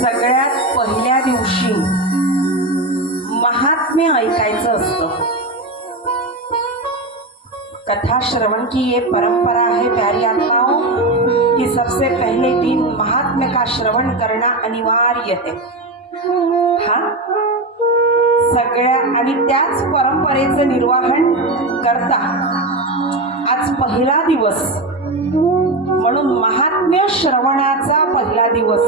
सगळ्यात पहिल्या दिवशी महात्म्य ऐकायचं असतं। कथा श्रवण की ये परंपरा है प्यारी आत्माओं कि सबसे पहले दिन महात्म्य का श्रवण करना अनिवार्य है। हाँ, सगळ्या आणि त्याच परंपरेचं निर्वहन करता आज पहिला दिवस म्हणून महात्म्य श्रवणाचा पहिला दिवस।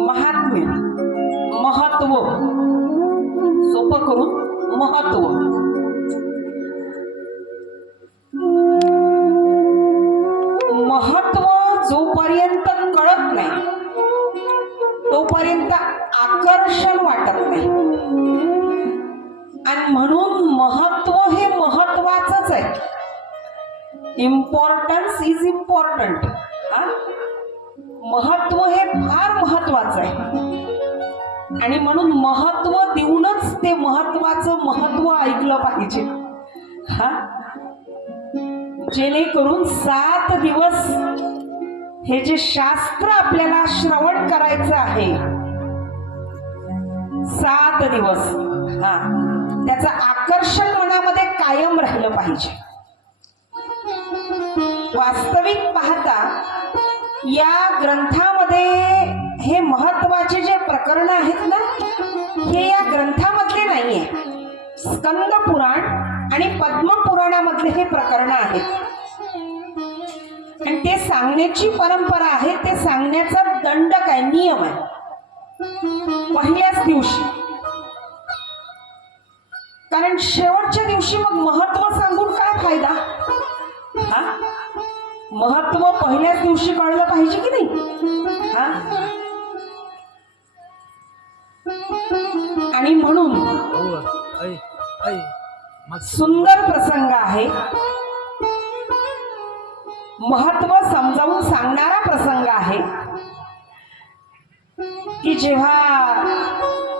महात्म्य महत्व सोपं करून महत्व महत्व जोपर्यंत कळत नाही तोपर्यंत आकर्षण वाटत नाही आणि म्हणून महत्व हे महत्वाचंच आहे। Importance is important. महत्व हे फार महत्वाचं आहे आणि म्हणून महत्व देऊनच ते महत्वाचं महत्व ऐकलं पाहिजे। जेणेकरून 7 दिवस हे जे शास्त्र आपल्याला श्रवण करायचं आहे 7 दिवस त्याचं आकर्षण मनामध्ये कायम राहिलं पाहिजे। वास्तविक पाहता या ग्रंथामध्ये हे महत्वाचे जे प्रकरण आहेत ना हे या ग्रंथामधले नाहीये। स्कंद पुराण आणि पद्म पुराणामधले हे प्रकरण आहेत आणि ते सांगण्याची परंपरा आहे। ते सांगण्याचा दंड काय नियम आहे पहिल्याच दिवशी, कारण शेवटच्या दिवशी मग महत्व सांगून काय फायदा। महत्व पहिल्याच दिवशी कळलं पाहिजे की नाही। आणि म्हणून सुंदर प्रसंग आहे, महत्व समजावून सांगणारा प्रसंग आहे की जेव्हा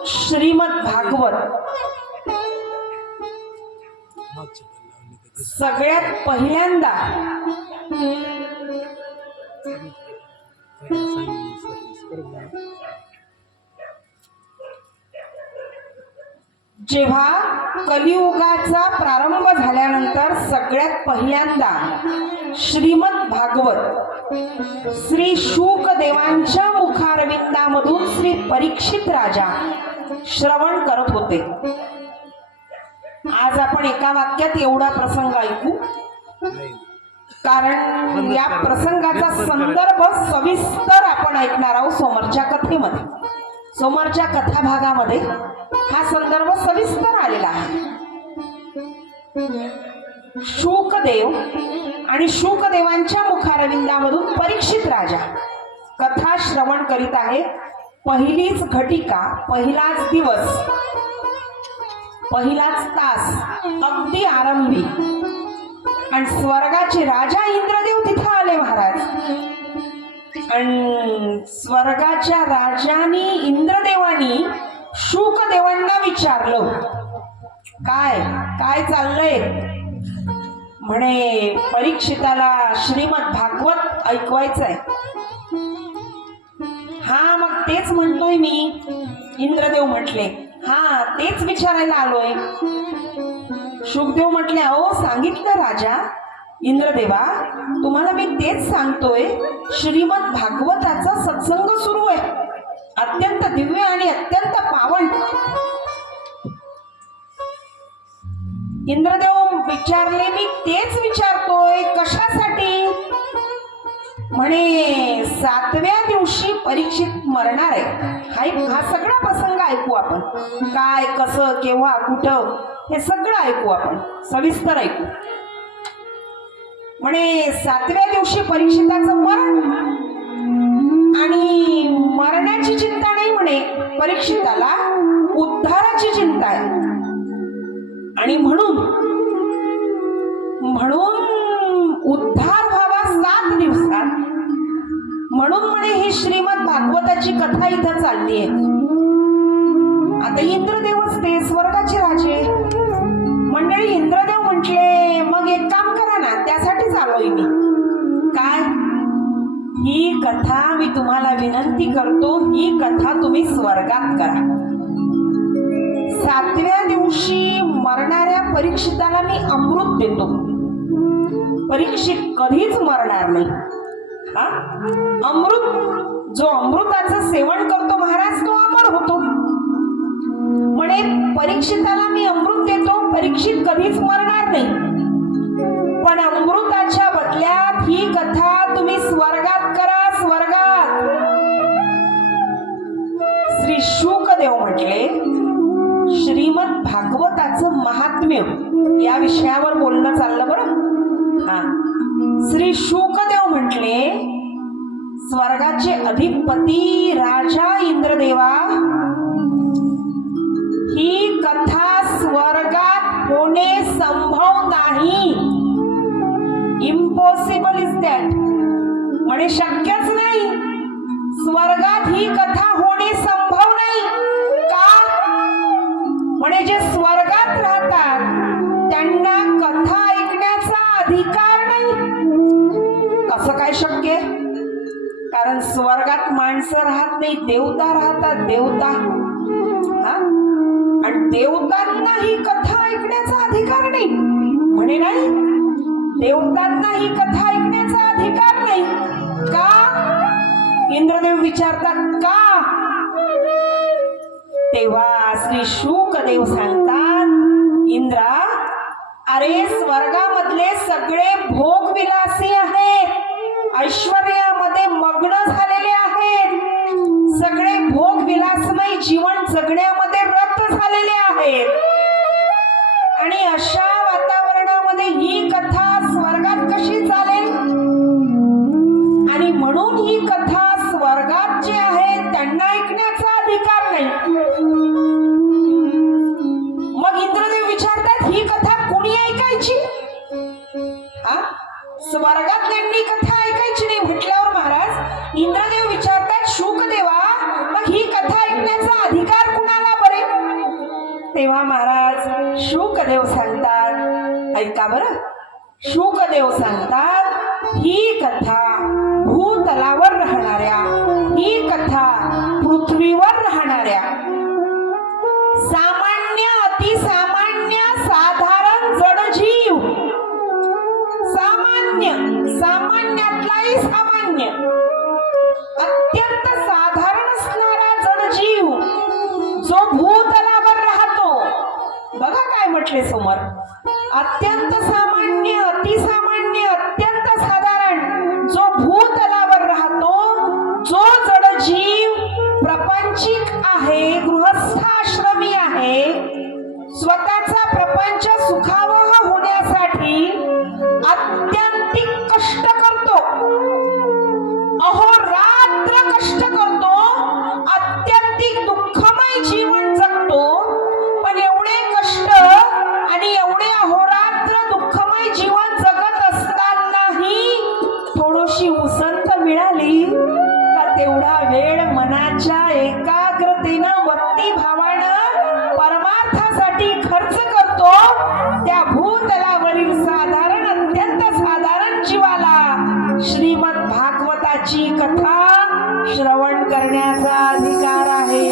श्रीमद भागवत सगळ्यात पहिल्यांदा जेव्हा कलियुगाचा प्रारंभ झाल्यानंतर सगळ्यात पहिल्यांदा श्रीमद भागवत श्री शुक देवांच्या मुखारविंदामधून श्री परीक्षित राजा श्रवण करत होते। आज आपण एका वाक्यात एवढा प्रसंग ऐकू, कारण या प्रसंगाचा संदर्भ सविस्तर आपण ऐकणार आहोत समोरच्या कथेमध्ये। समोरच्या कथा भागामध्ये हा संदर्भ सविस्तर आलेला आहे। शुकदेव आणि शुकदेवांच्या मुखारविंदामधून परीक्षित राजा कथा श्रवण करीत आहे। पहिलीच घटिका, पहिलाच दिवस, पहिलाच तास अगदी आरंभी आणि स्वर्गाचे राजा इंद्रदेव तिथं आले महाराज। आणि स्वर्गाच्या राजानी इंद्रदेवानी शुकदेवांना विचारलं काय काय चाललंय। म्हणे परीक्षिताला श्रीमद भागवत ऐकवायचंय। हा मग तेच म्हणतोय मी। इंद्रदेव म्हटले हा तेच विचारायला आलोय। शुकदेव म्हटले अहो सांगितलं राजा। इंद्रदेवा तुम्हाला मी तेच सांगतोय, श्रीमद भागवताचा सत्संग सुरू आहे, अत्यंत दिव्य आणि अत्यंत पावन। इंद्रदेव विचारले मी तेच विचारतोय कशासाठी। म्हणे 7व्या दिवशी परीक्षित मरणार आहे। हा सगळा प्रसंग ऐकू आपण, काय कसं केव्हा कुठं हे सगळं ऐकू आपण, सविस्तर ऐकू। म्हणे 7व्या दिवशी परीक्षिताचं मरण आणि मरण्याची चिंता नाही म्हणे, परीक्षिताला उद्धाराची चिंता आहे। आणि म्हणून उद्धार व्हावा 7 दिवसात, म्हणून म्हणे ही श्रीमद भागवताची कथा इथं चालली आहे। आता इंद्रदेवच ते स्वर्गाचे राजे मंडळी। इंद्रदेव म्हटले मग एक काम करा ना, त्यासाठीच आलोय मी। ही कथा मी तुम्हाला विनंती करतो, ही कथा तुम्ही स्वर्गात करा. 7व्या दिवशी मरणाऱ्या परीक्षिताला मी अमृत देतो. परीक्षित कधीच मरणार नाही. हा अमृत, जो अमृताचं सेवन करतो महाराज तो अमर होतो. म्हणे परीक्षिताला मी अमृत देतो, परीक्षित कधीच मरणार नाही. पण अमृताच्या बदल्यात ही कथा तुम्ही स्वर्गात करा, स्वर्गात. श्री शुकदेव म्हटले, श्रीमद भागवताचं महात्म्य या विषयावर बोलणं चाललं बरं. हा श्री शुकदेव म्हटले, स्वर्गाचे अधिपती राजा इंद्रदेवा, ही कथा स्वर्गात होणे संभव नाही. Impossible is that. म्हणे शक्यच नाही, स्वर्गात ही कथा होणे संभव नाही. का? म्हणे जे स्वर्गात राहतात त्यांना कथा ऐकण्याचा अधिकार नाही. कसं काय शक्य? कारण स्वर्गात माणसं राहत नाही, देवता राहतात, देवता. आणि देवतांना ही कथा ऐकण्याचा अधिकार नाही. म्हणे नाही, देवतांना ही कथा ऐकण्याचा अधिकार नाही. का? इंद्रदेव विचारतात का? तेव्हा श्री शुकदेव सांगतात, इंद्रा, अरे स्वर्गामधले सगळे भोगविलासी आहेत, ऐश्वर्यामध्ये मग्न झालेले आहेत, सगळे भोगविलासमय जीवन जगण्यामध्ये रत झालेले आहेत. आणि अशा वातावरणामध्ये ही कथा स्वर्गात कशी चालेल? आणि म्हणून ही कथा स्वर्गात जे आहेत त्यांना ऐकण्याचा अधिकार नाही. मग इंद्रदेव विचारतात, ही कथा कोणी ऐकायची? स्वर्गातल्यांनी कथा ऐकायची नाही म्हटल्यावर महाराज इंद्रदेव विचारतात, शुकदेवा, मग ही कथा ऐकण्याचा अधिकार कुणाला बरे? तेव्हा महाराज शुकदेव सांगतात, ऐका बरं. शुकदेव सांगतात, ही कथा भूतलावर राहणाऱ्या, ही कथा पृथ्वीवर राहणाऱ्या सामान्य, अतिसामान्य, साधारण जडजीव, सामान्य, सामान्यातलाही सामान्य, अत्यंत साधारण असणारा जडजीव जो भूतलावर राहतो. बघा काय म्हटले समोर, अत्यंत सामान्य, अतिसामान्य, अत्यंत साधारण, जो भूतलावर राहतो, जो जडजीव प्रपंचिक आहे, गृहस्थाश्रमी आहे, स्वतःचा प्रपंच सुखावह होण्यासाठी अत्यंतिक कष्ट करतो, अहोरात्र कष्ट करतो, अत्यंतिक दुःखमय जीवन जगतो. पण एवढे कष्ट आणि एवढे अहोरात्र दुःखमय जीवन जगत असतानाही थोडीशी उसंत मिळाली का तेवढा वेळ मनाच्या एकाग्रतेनं, भक्तिभावानं परमार्थासाठी खर्च करतो. त्या भूतलावरील साधारण, अत्यंत साधारण जीवाला श्रीमद भागवताची कथा श्रवण करण्याचा अधिकार आहे.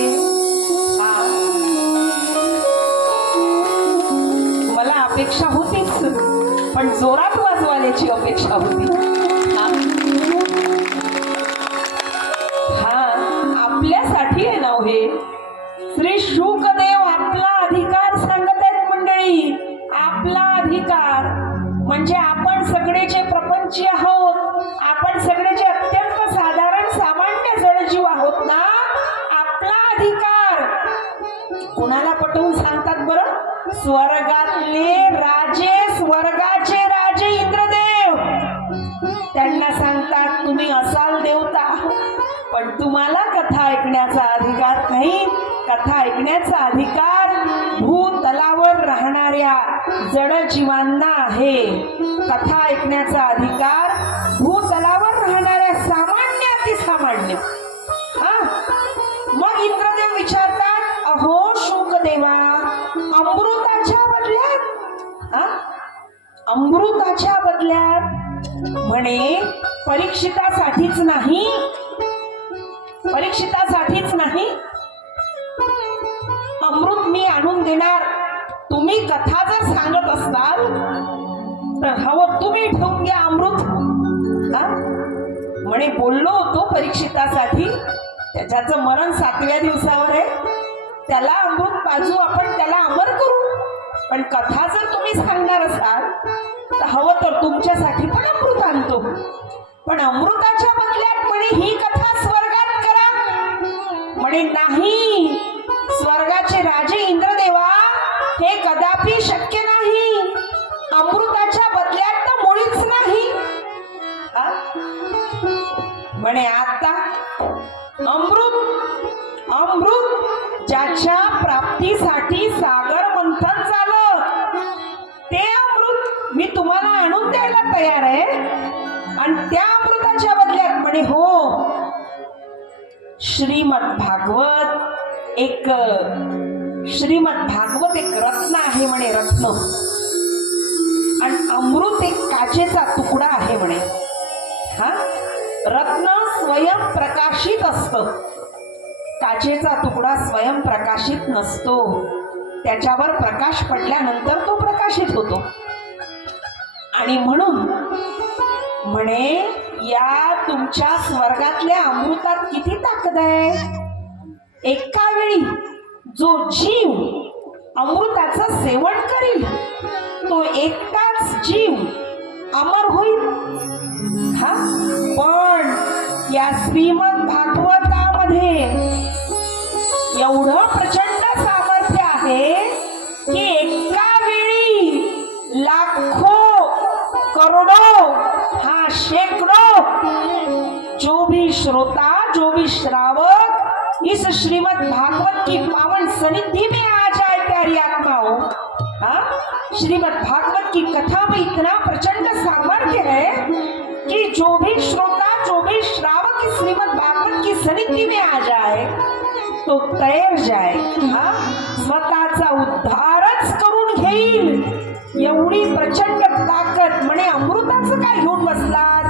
मला अपेक्षा होतीच, पण जोरात वाजवायची अपेक्षा होती. हा आपल्यासाठी आहे ना हे. श्री शुकदेव आपला अधिकार सांगत आहेत मंडळी. आपला अधिकार म्हणजे आपण सगळे जे प्रपंची आहोत, आपण सगळे जे अत्यंत साधारण सामान्य जडजीव आहोत ना, आपला अधिकार कुणाला पटवून सांगतात बरं? स्वर्गातले राजे, स्वर्गाचे राजे इंद्रदेव त्यांना सांगतात, तुम्ही असाल देवता, पण तुम्हाला कथा ऐकण्याचा अधिकार नाही. कथा ऐकण्याचा अधिकार भूतलावर राहणाऱ्या जडजीवांना आहे. कथा ऐकण्याचा अधिकार भूतलावर राहणाऱ्या सामान्य, अतिसामान्य. मग इंद्रदेव विचारतात, अहो शुकदेवा, अमृताच्या बदल्यात, अमृताच्या बदल्यात म्हणे परीक्षितासाठीच नाही, परीक्षितासाठीच नाही, अमृत मी आणून देणार. तुम्ही कथा जर सांगत असताल तर हवं तुम्ही ठेवून घ्या अमृत. हा? म्हणे बोललो होतो परीक्षितासाठी, त्याच्याचं मरण 7व्या दिवसावर आहे, त्याला अमृत पाजू, आपण त्याला अमर करू. पण कथा जर तुम्ही सांगणार असाल तर हवं तर तुमच्यासाठी पण अमृत आणतो. पण अमृताच्या बदल्यात म्हणे ही कथा स्वर्गात करा. म्हणे नाही, स्वर्गाचे राजे इंद्रदेवा, हे कदापि शक्य नाही. अमृताच्या बदल्यात तर मुळीच नाही. म्हणे आता अमृत, अमृत ज्याच्या प्राप्तीसाठी सागर मंथन झालं, ते अमृत मी तुम्हाला आणून द्यायला तयार आहे. आणि त्या अमृताच्या बदल्यात म्हणे हो, श्रीमद भागवत एक रत्न आहे म्हणे, रत्न. आणि अमृत एक काचेचा तुकडा आहे म्हणे. हा, रत्न स्वयं प्रकाशित असतं, काचेचा तुकडा स्वयं प्रकाशित नसतो. त्याच्यावर प्रकाश पडल्यानंतर तो प्रकाशित होतो. आणि म्हणून म्हणे या तुमच्या स्वर्गातल्या अमृतात किती ताकद आहे. एका वेळी जो जीव अमृताचं सेवन करील तो एकटाच जीव अमर होईल. हा, पण या श्रीमद भागवतामध्ये एवढं प्रचंड सामर्थ्य आहे की एका वेळी लाखो, करोडो, हाँ शेकड़ों जो भी श्रोता, जो भी श्रावक इस श्रीमद भागवत की पावन सनिधि में आ जाए प्यारी आत्माओं. हाँ, श्रीमद भागवत की कथा में इतना प्रचंड सामर्थ्य है कि जो भी श्रोता, जो भी श्रावक इस श्रीमद भागवत की सनिधि में आ जाए तो तैर जाए. हाँ, स्वतःचा उद्धारच करून घेईल. एवढी प्रचंड ताकद. म्हणे अमृताचं काय घेऊन बसलात.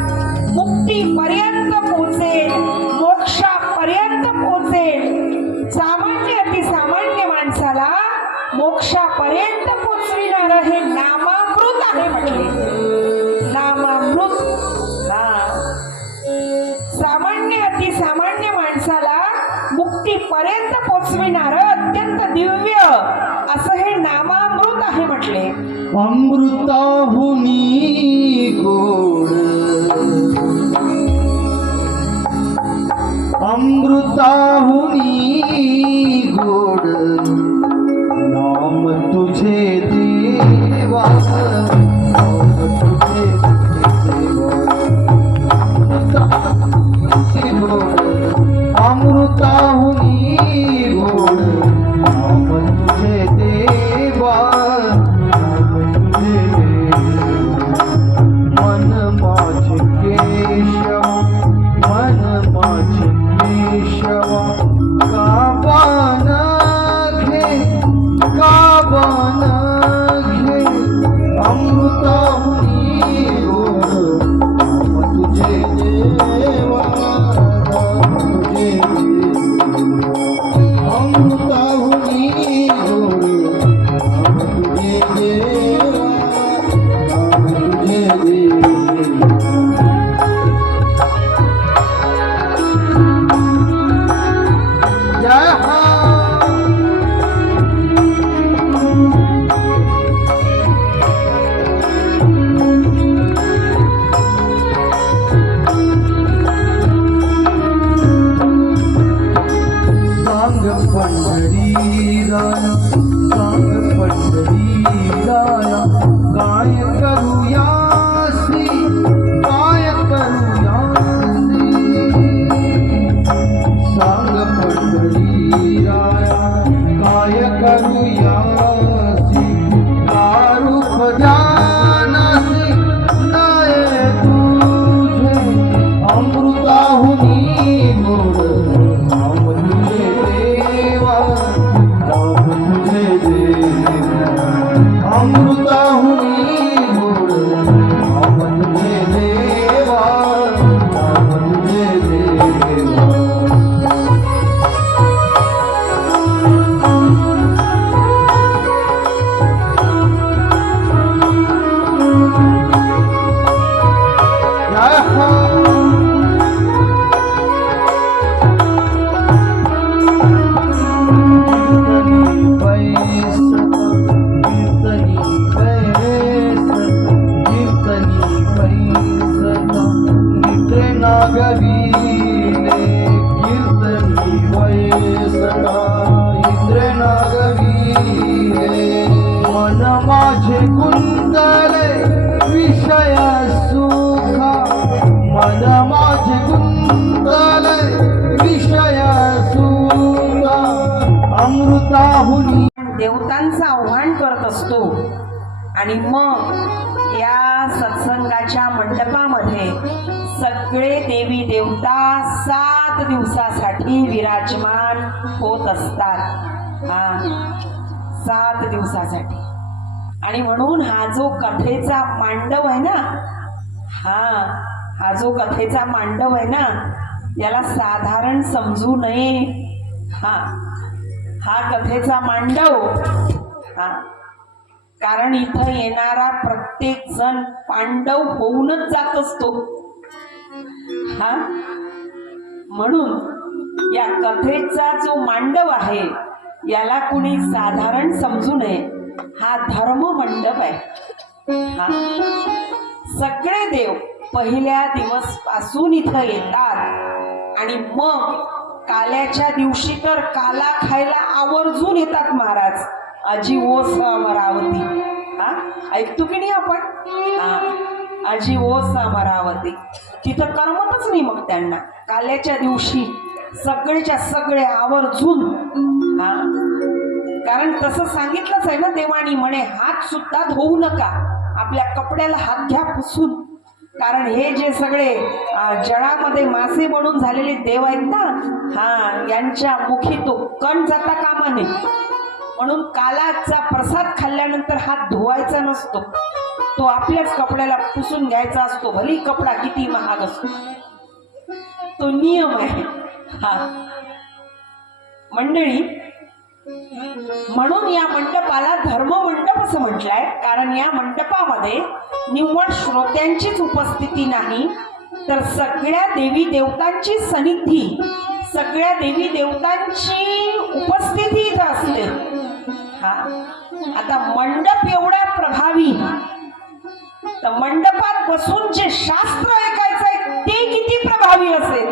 मुक्तीपर्यंत पोहोचेल, मोक्षापर्यंत पोहोचेल. सामान्य अतिसामान्य माणसाला मोक्षापर्यंत पोचविणार हे नामामृत आहे म्हटले. नामामृत. सामान्य अतिसामान्य माणसाला मुक्तीपर्यंत पोचविणार अत्यंत दिव्य असं हे नामामृत आहे म्हटले. अमृताहुनी गोड, अमृताहुनी गोड, नाम तुझे देवा, नाम तुझे देवा. अमृताहुनी गोड, नाम तुझे देवा, मन मन माझे गुंतले विषय सुखा, मन माझे गुंतले विषय सुखा, अमृताहुनी देवतांचं आव्हान करत असतो आणि मग या सत्संगाच्या मंडपामध्ये सगळे देवी देवता 7 दिवसासाठी विराजमान होत असतात. 7 दिवसासाठी. आणि म्हणून हा जो कथेचा मांडव आहे ना, हा जो कथेचा मांडव आहे ना, याला साधारण समजू नये. हा कथेचा मांडव, कारण इथं येणारा प्रत्येक जण पांडव होऊनच जात असतो. म्हणून या कथेचा जो मांडव आहे याला कुणी साधारण समजू नये. हा धर्म मंडप आहे. सगळे देव पहिल्या दिवस पासून इथं येतात आणि मग काल्याच्या दिवशी तर काला खायला आवर्जून येतात महाराज. अजी ओस अमरावती, ऐकतो की नाही आपण? अजी ओस अमरावती. तिथं करमतच नाही मग त्यांना. काल्याच्या दिवशी सगळेच्या सगळे आवर्जून, कारण तसं सांगितलंच आहे ना देवानी, म्हणे हात सुद्धा धुवू नका, आपल्या कपड्याला हात घ्या पुसून. कारण हे जे सगळे जळामध्ये मासे बनून झालेले देव आहेत ना, यांच्या मुखी तो कण जाता कामा नये. म्हणून कालाचा प्रसाद खाल्ल्यानंतर हात धुवायचा नसतो, तो आपल्याच कपड्याला पुसून घ्यायचा असतो, भली कपडा किती महाग असतो. तो नियम आहे. मंडळी, म्हणून या मंडपाला धर्म मंडप असं म्हटलंय, कारण या मंडपामध्ये निव्वळ श्रोत्यांचीच उपस्थिती नाही, तर सगळ्या देवी देवतांची सन्निधी, सगळ्या देवी देवतांची उपस्थिती इथं असते. आता मंडप एवढा प्रभावी, तर मंडपात बसून जे शास्त्र ऐकायचंय ते किती प्रभावी असेल.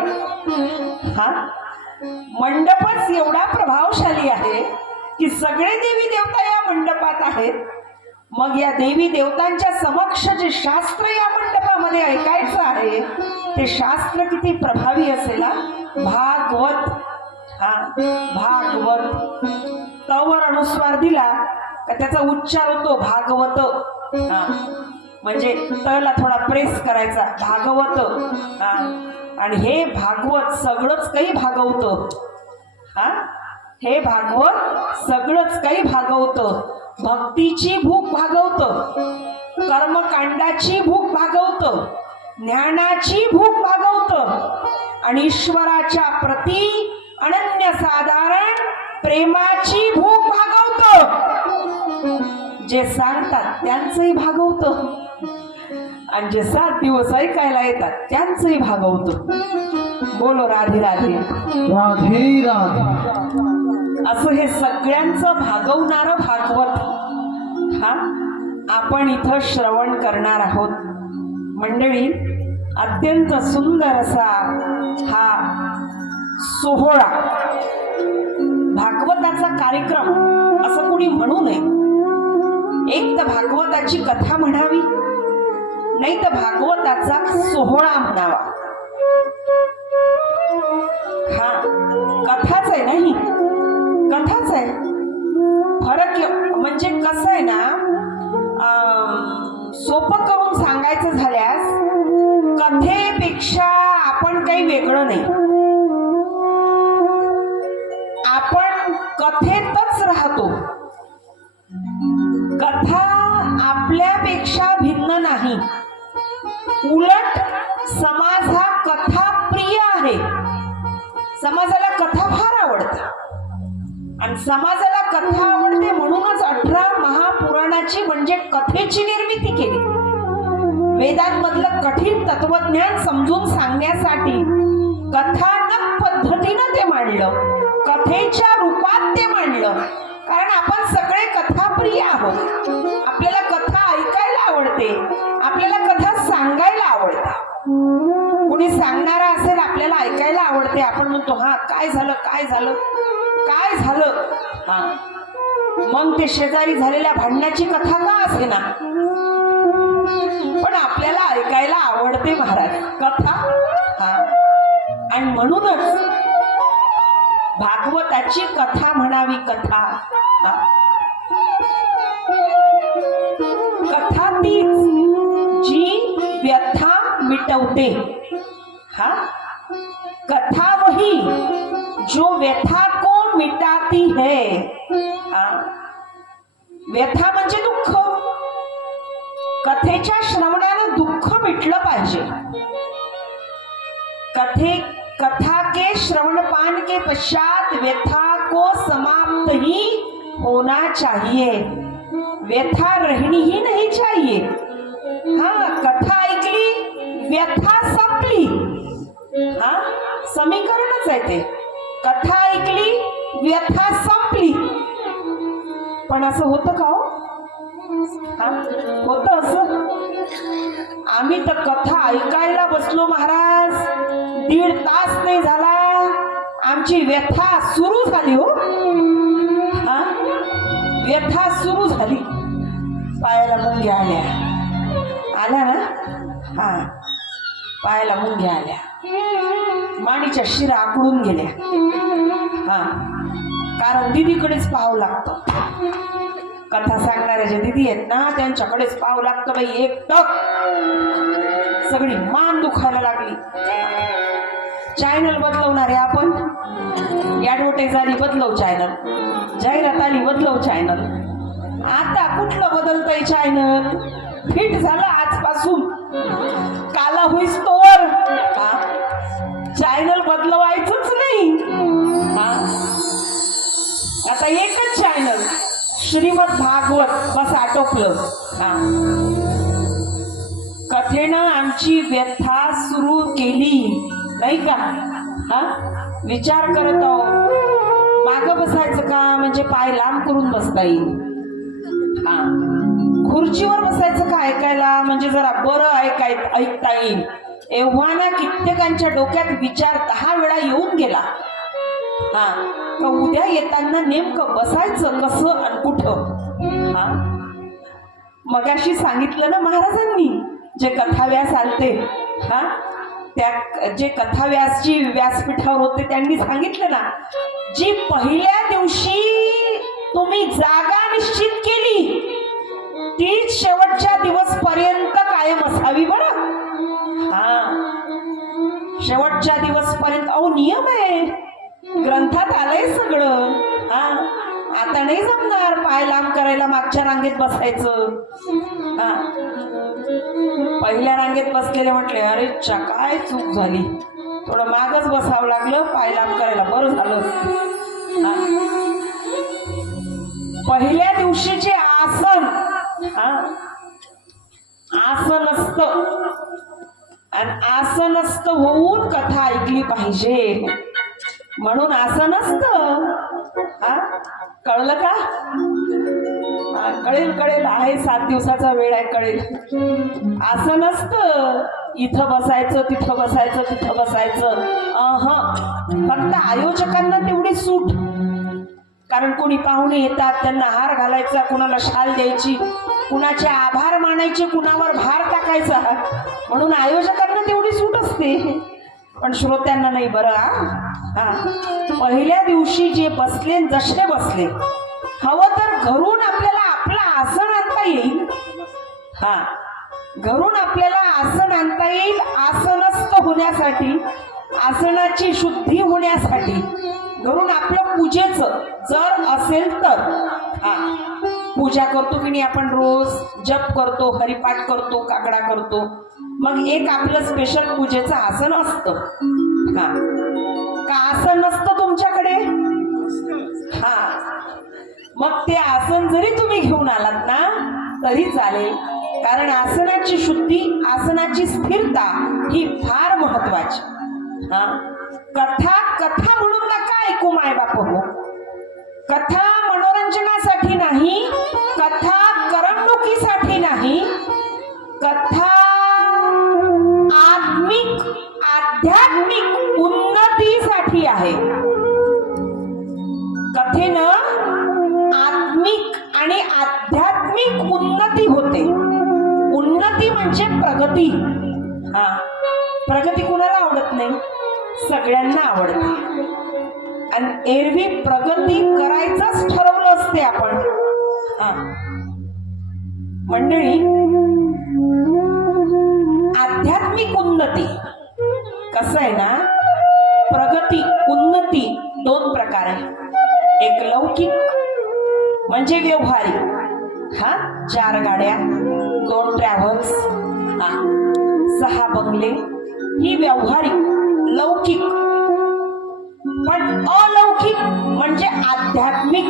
मंडपच एवढा प्रभावशाली आहे की सगळे देवी देवता या मंडपात आहेत. मग या देवी देवतांच्या समक्ष जे शास्त्र या मंडपामध्ये ऐकायचं आहे ते शास्त्र किती प्रभावी असेल. भागवत, भागवत तवर अनुस्वार दिला का त्याचा उच्चार होतो भागवत. म्हणजे तला थोडा प्रेस करायचा, भागवत. आणि हे भागवत सगळंच काही भागवतं. हे भागवत सगळंच काही भागवतं. भक्तीची भूक भागवतं, कर्मकांडाची भूक भागवतं, ज्ञानाची भूक भागवतं आणि ईश्वराच्या प्रती अनन्यसाधारण प्रेमाची भूक भागवतं. जे सांगतात त्यांचंही भागवतं आणि जे 7 दिवस ऐकायला येतात त्यांचंही भागवतं. बोलो राधे राधे, राधे राधे. असं हे सगळ्यांचं भागवणारं भागवत आपण इथं श्रवण करणार आहोत. मंडळी, अत्यंत सुंदर असा हा सोहळा, भागवताचा कार्यक्रम असं कोणी म्हणू नये. एक तर भागवताची कथा म्हणावी, नाही तर भागवताचा सोहळा म्हणावा. कथाच आहे, नाही कथाच आहे. फरक म्हणजे कसं आहे ना, सोपं करून सांगायचं झाल्यास कथेपेक्षा आपण काही वेगळं नाही, आपण कथेतच राहतो. कथा आपल्यापेक्षा भिन्न नाही, उलट समाज हा कथा प्रिय आहे. समाजाला कथा फार आवडते आणि समाजाला कथा आवडते म्हणूनच 18 महापुराणाची म्हणजे कथेची निर्मिती केली. वेदांमधलं कठीण तत्वज्ञान समजून सांगण्यासाठी कथानक पद्धतीनं ते मांडलं, कथेच्या रूपात ते मांडलं. कारण आपण सगळे कथाप्रिय आहोत. आपल्याला कथा ऐकायला आवडते, आपल्याला कथा सांगायला आवडतात. कुणी सांगणारा असेल आपल्याला ऐकायला आवडते. आपण म्हणतो हा काय झालं काय झालं काय झालं. हा मग ते शेजारी झालेल्या भांडणाची कथा का असे ना, पण आपल्याला ऐकायला आवडते महाराज कथा. हा आणि म्हणूनच भागवताची कथा म्हणावी. कथा कथा तीच जी व्यथा मिटवते. हा कथा वही जो व्यथा को मिटाती है. व्यथा म्हणजे दुःख. कथेच्या श्रवणाने दुःख मिटलं पाहिजे. कथा के श्रवणपान के पश्चात व्यथा को समाप्त ही होना चाहिए. व्यथा रहनी ही नहीं चाहिए. हाँ कथा ऐकली व्यथा संपली. हा समीकरणच आहे ते. कथा ऐकली व्यथा संपली. पण असं होतं का हो? होतं असं? आम्ही तर कथा ऐकायला बसलो महाराज, 1.5 तास नाही झाला आमची व्यथा सुरू झाली हो. हा व्यथा सुरू झाली. पायाला मुंग्या आल्या ना. हा पायाला मुंग्या आल्या, मांडीच्या शिरा आकडून गेल्या. हा कारण दीदीकडेच पाहावं लागतं. कथा सांगणाऱ्या ज्या दीदी आहेत ना त्यांच्याकडेच पाहावं लागतं बाई. एक टक सगळी मान दुखायला लागली. चॅनल बदलवणारे आपण. ॲडव्हर्टाईज आली बदलव चॅनल, जाहिरात आली बदलव चॅनल. आता कुठलं बदलतंय चॅनल? फिट झालं आजपासून काला होईस तोवर चॅनल बदलवायचंच नाही. आता एकच चॅनल श्रीमद भागवत बस आटोपलं. कथेनं आमची व्यथा सुरू केली नाही का? हा विचार करत आहो मागं बसायचं का म्हणजे पाय लांब करून बसता येईल. हा खुर्चीवर बसायचं का ऐकायला म्हणजे जरा बरं ऐकता येईल. एव्हा ना कित्येकांच्या डोक्यात विचार 10 वेळा येऊन गेला. हा का उद्या येताना नेमकं बसायचं कसं आणि कुठं. हा मगाशी सांगितलं ना महाराजांनी जे कथाव्यास आलते. हा त्या जे कथाव्यासची व्यासपीठावर होते त्यांनी सांगितलं ना, जी पहिल्या दिवशी तुम्ही जागा निश्चित केली तीच शेवटच्या दिवस पर्यंत कायम असावी बरं. हा शेवटच्या दिवस पर्यंत. अहो नियम आहे, ग्रंथात आलंय सगळं. हा आता नाही जमणार पाय लांब करायला मागच्या रांगेत बसायचं. हा पहिल्या रांगेत बसलेले म्हटले अरे काय चूक झाली, थोडं मागच बसावं लागलं पाय लांब करायला, बरं झालं. पहिल्या दिवशीचे आसन आसनस्थ आणि आसनस्थ होऊन कथा ऐकली पाहिजे. म्हणून आसनस्थ. कळलं का? कळेल आहे 7 दिवसाचा वेळ आहे, कळेल. आसनस्थ इथं बसायचं तिथं बसायचं तिथं बसायचं. फक्त आयोजकांना तेवढी सूट. कारण कोणी पाहुणे येतात त्यांना हार घालायचा, कुणाला शाल द्यायची, कुणाचे आभार मानायचे, कुणावर भार टाकायचा. म्हणून आयोजकांना तेवढी सूट असते, पण श्रोत्यांना नाही बरं. पहिल्या दिवशी जे बसले जसे बसले, हवं तर घरून आपल्याला आपलं आसन आणता येईल. घरून आपल्याला आसन आणता येईल. आसनस्थ होण्यासाठी, आसनाची शुद्धी होण्यासाठी घरून आपलं पूजेचं जर असेल तर. पूजा करतो की नाही आपण, रोज जप करतो, हरिपाठ करतो, काकडा करतो. मग एक आपलं स्पेशल पूजेचं आसन असतं. का आसन नसतं तुमच्याकडे? मग ते आसन जरी तुम्ही घेऊन आलात ना तरी चालेल. कारण आसनाची शुद्धी, आसनाची स्थिरता ही फार महत्वाची. हा, कथा कथा म्हणून नका ऐकू माय बाप हो. कथा मनोरंजनासाठी नाही, कथा करमणुकीसाठी नाही, कथा आध्यात्मिक उन्नतीसाठी आहे. कथेनं आत्मिक आणि आध्यात्मिक उन्नती होते. उन्नती म्हणजे प्रगती. हा, प्रगती कुणाला आवडत नाही? सगळ्यांना आवडते. आणि एरवी प्रगती करायचंच ठरवलं असते आपण. हा, मंडळी, आध्यात्मिक उन्नती कसं आहे ना, प्रगती उन्नती दोन प्रकार आहे. एक लौकिक म्हणजे व्यवहारिक. हा, 4 गाड्या, 2 ट्रॅव्हल्स, 6 बंगले, ही व्यवहारिक लौकिक. पण अलौकिक म्हणजे आध्यात्मिक.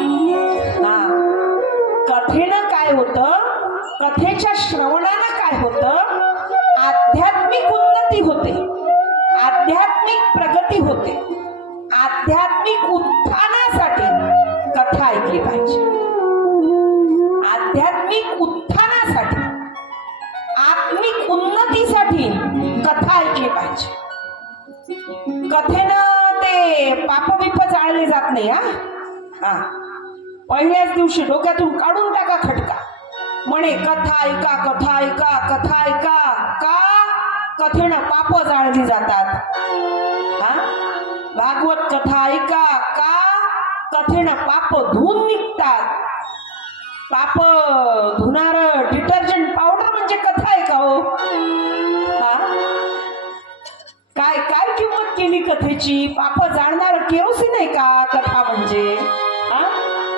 हा, कथेनं काय होतं, कथेच्या श्रवणानं काय होतं, आध्यात्मिक उन्नती होते, आध्यात्मिक प्रगती होते. आध्यात्मिक उत्थानासाठी कथा ऐकली पाहिजे. आध्यात्मिक उत्थानासाठी, आत्मिक उन्नतीसाठी कथा ऐकली पाहिजे. कथेनं ते पाप बिप जाळले जात नाही. हा, पहिल्याच दिवशी डोक्यातून काढून टाका खटका. म्हणे कथा ऐका, कथा ऐका, कथा ऐका. का? कथेनं पाप जाळली जातात. हा, भागवत कथा ऐका. का? कथेनं पाप धुवून निघतात. पाप धुणार डिटर्जंट पावडर म्हणजे कथा ऐका हो. हा, काय काय किंमत केली कथेची? पाप जाळणार केरोसिन आहे का कथा म्हणजे? हा,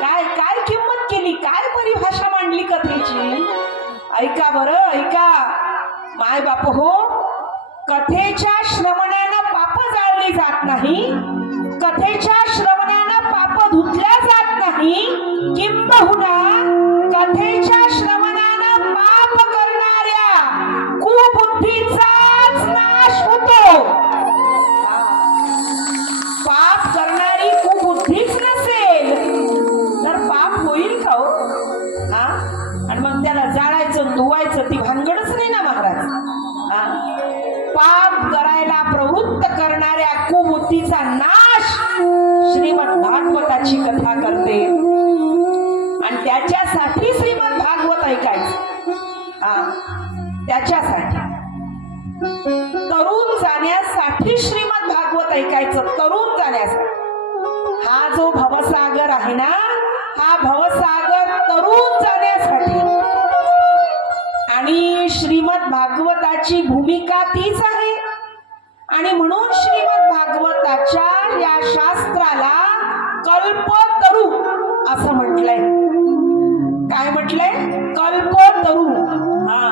काय काय किंमत केली? काय परिभाषा मांडली कथेची? ऐका बरं, ऐका माय बाप हो. कथेच्या श्रवणानं पाप जाळली जात नाही, कथेच्या श्रवणानं पाप धुतल्या जात नाही. किंबहुना कथेच्या श्रवणानं पाप करणाऱ्या कुबुद्धीचाच नाश होतो. पाप करणारी कुबुद्धीच नसेल तर पाप होईल का हो? हा, आणि मग त्याला जाळायचं, धुवायचं, ती भानगडच नाही ना महाराज. हा, पाप करायला प्रवृत्त करणाऱ्या कुबुद्धीचा नाश श्रीमद भागवताची कथा करते. आणि त्याच्यासाठी श्रीमद भागवत ऐकायचं. हा, त्याच्यासाठी तरुण जाण्यासाठी श्रीमद भागवत ऐकायचं. तरुण जाण्यासाठी. हा जो भवसागर आहे ना, हा भवसागर तरुण जाण्यासाठी. आणि श्रीमद भागवताची भूमिका तीच आहे. आणि म्हणून श्रीमद भागवताच्या या शास्त्राला कल्पतरू असं म्हटलंय. काय म्हटलंय? कल्पतरू. हा,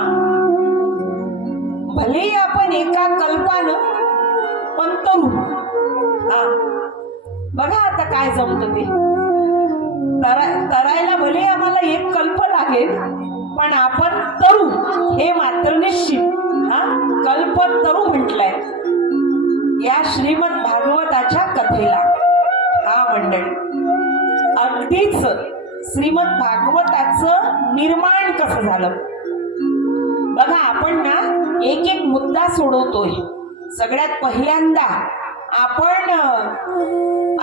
भले आपण एका कल्पानं पण तरू. हा, बघा आता काय जमतं ते. तरायला भले आम्हाला 1 कल्प लागेल, पण आपण तरू हे मात्र निश्चित. हा, कल्पतरू म्हटलंय या श्रीमद भागवताच्या कथेला. हा मंडळी, अगदीच श्रीमद भागवताचं निर्माण कसं झालं बघा. आपण ना एक एक मुद्दा सोडवतोय. सगळ्यात पहिल्यांदा आपण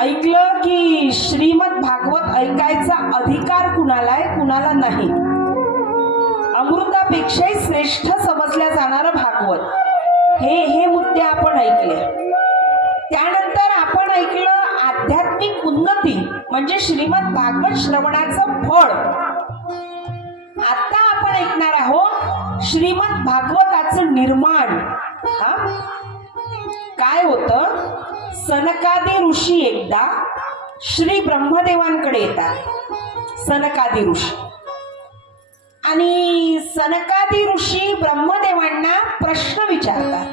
ऐकलं की श्रीमद भागवत ऐकायचा अधिकार कुणाला आहे, कुणाला नाही. अमृतापेक्षाही श्रेष्ठ समजल्या जाणारं भागवत, हे मुद्दे आपण ऐकले. त्यानंतर आपण ऐकलं आध्यात्मिक उन्नती म्हणजे श्रीमद भागवत श्रवणाचं फळ. आता आपण ऐकणार आहोत श्रीमद भागवताचं निर्माण. हा, काय होतं? सनकादी ऋषी एकदा श्री ब्रह्मदेवांकडे येतात. सनकादी ऋषी आणि सनकादी ऋषी ब्रह्मदेवांना प्रश्न विचारतात.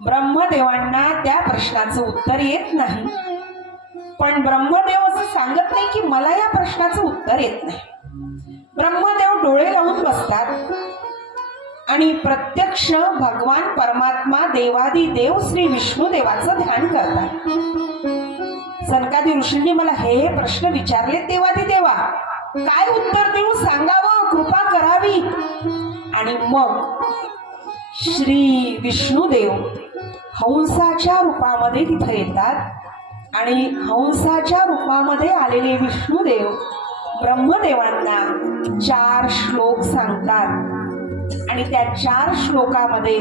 ब्रह्मदेवांना त्या प्रश्नाचं उत्तर येत नाही. पण ब्रह्मदेव असं सांगत नाही की मला या प्रश्नाचं उत्तर येत नाही. ब्रह्मदेव डोळे लावून बसतात आणि प्रत्यक्ष भगवान परमात्मा देवादी देव श्री विष्णू देवाचं ध्यान करतात. सनकादी ऋषींनी मला हे प्रश्न विचारले, देवादी देवा काय उत्तर देऊ, सांगावं, कृपा करावी. आणि मग श्री विष्णुदेव हंसाच्या रूपामध्ये तिथे येतात आणि हंसाच्या रूपामध्ये आलेले विष्णुदेव ब्रह्मदेवांना 4 श्लोक सांगतात आणि त्या 4 श्लोकामध्ये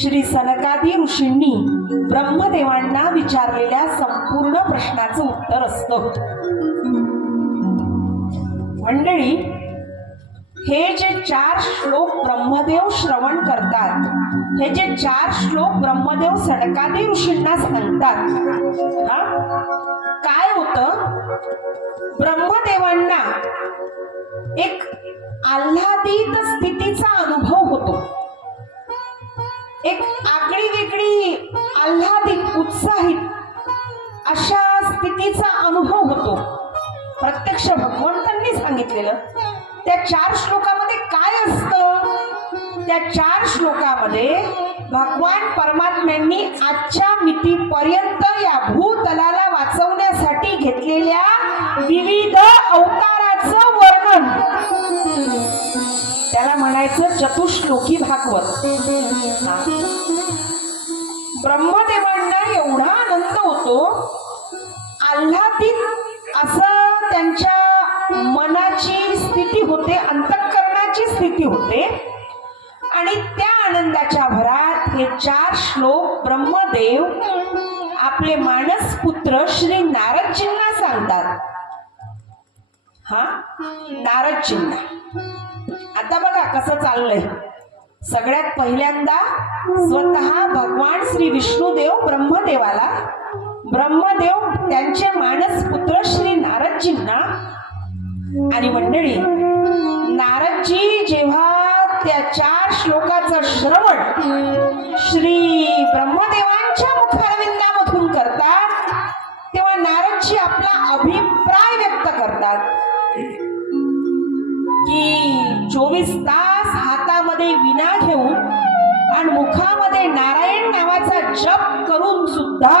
श्री सनकादी ऋषींनी ब्रह्मदेवांना विचारलेल्या संपूर्ण प्रश्नाचं उत्तर असतं. मंडळी, हे जे 4 श्लोक ब्रह्मदेव श्रवण करतात, हे जे 4 श्लोक ब्रह्मदेव सनकादी ऋषींना सांगतात, काय होतं, ब्रह्मदेवांना एक आल्हादित स्थितीचा अनुभव होतो. एक आगळी वेगळी आल्हादित उत्साहित अशा स्थितीचा अनुभव होतो. प्रत्यक्ष भगवंतांनी सांगितलेलं त्या 4 श्लोकामध्ये काय असतं, त्या 4 श्लोकामध्ये भगवान परमात्म्यांनी आजच्या मितीपर्यंत या भूतलाला वाचवण्यासाठी घेतलेल्या विविध अवताराचं वर्णन, त्याला म्हणायचं चतुश्लोकी भागवत. ब्रह्मदेवांना एवढा आनंद होतो, आल्हादित असं त्यांच्या मनाची स्थिती होते, अंतःकरणाची स्थिती होते आणि त्या आनंदाच्या भरात हे 4 श्लोक ब्रह्मदेव आपले मानस पुत्र श्री नारदजींना सांगतात. नारदजींना. आता बघा कसं चाललंय. सगळ्यात पहिल्यांदा स्वतः भगवान श्री विष्णुदेव ब्रह्मदेव त्यांचे मानस पुत्र श्री नारदजींना. आणि मंडळी, नारदजी जेव्हा त्या 4 श्लोकाचं श्रवण श्री ब्रह्मदेवांच्या मुखारविंदामधून करतात, तेव्हा नारदजी आपला अभिप्राय व्यक्त करतात की 24 तास हातामध्ये विना घेऊन आणि मुखामध्ये नारायण नावाचा जप करून सुद्धा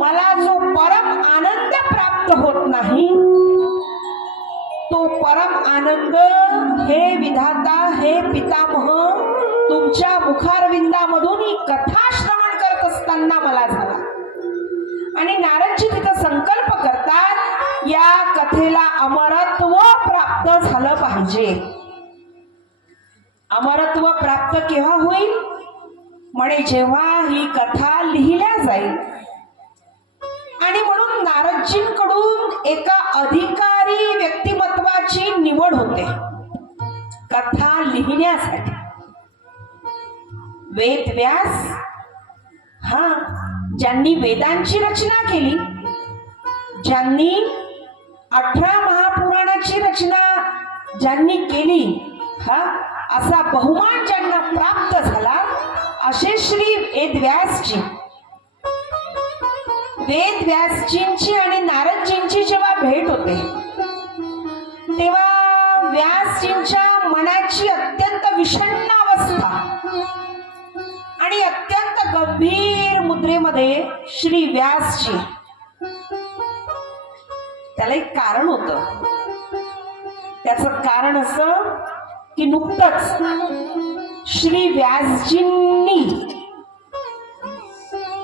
मला जो परम आनंद प्राप्त होत नाही, तो परम आनंद हे विधाता, हे पितामह तुमच्या मुखारविंदामधून ही कथा श्रवण करत असताना मला झाला. आणि नारदजी तिथं संकल्प करतात, या कथेला अमरत्व प्राप्त झालं पाहिजे. अमरत्व प्राप्त केव्हा होईल, म्हणे जेव्हा ही कथा लिहिल्या जाईल. आणि म्हणून नारदजींकडून एका अधिकारी व्यक्तिमत्वाची निवड होते कथा लिहिण्यासाठी. वेदव्यास, ज्यांनी वेदांची रचना केली, ज्यांनी 18 महापुराणाची रचना ज्यांनी केली, असा बहुमान ज्यांना प्राप्त झाला, असे श्री वेदव्यासजींची आणि नारदजींची जेव्हा भेट होते, तेव्हा व्यासजींच्या मनाची अत्यंत विषण्ण अवस्था आणि अत्यंत गंभीर मुद्रेमध्ये श्री व्यासजी, त्याला एक कारण होतं. त्याचं कारण असं की नुकतंच श्री व्यासजींनी